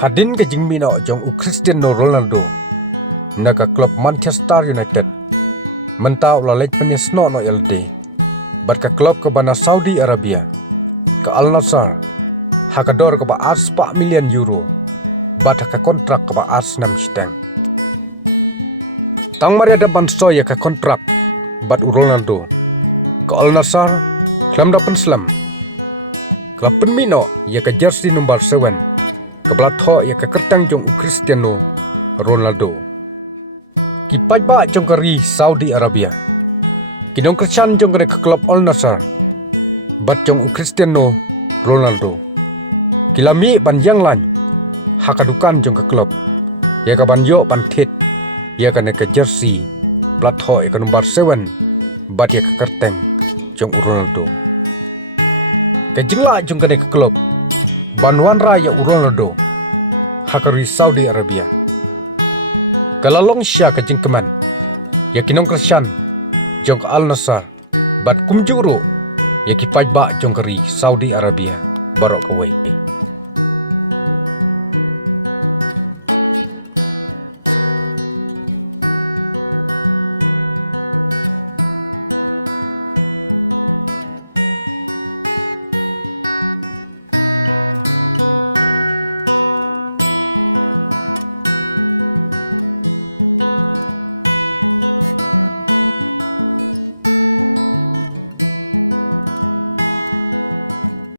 Hadin ke jingmino jong Cristiano Ronaldo naga klub Manchester United mentau lalek penis no LD bat ke klub ke bana Saudi Arabia ke Al Nassr hakador ke ba ars 4 million euro bat ke kontrak ke ba ars 6 steng tang maria depan soya ke kontrak bat Ronaldo ke Al Nassr dalam dapat selam klub penmino ya ke jersey nomor 7 kebelatho ya ke kertang jong Cristiano Ronaldo kipai ba jong kari Saudi Arabia kinong Cristiano jong ke klub Al Nassr bat jong Cristiano Ronaldo kilami panjang lan hakadukan jong ke klub ya ke banjo pantit ya ke jersey pelatho ya ke nomor 7 bat ya ke kertang jong Ronaldo kejingla jong ke klub Banwan Raya Ronaldo hakari Saudi Arabia kalalong siya kajing keman yakinong Cristiano jong Al Nassr bat kumjuro yakipaj ba jong kari Saudi Arabia barok kawai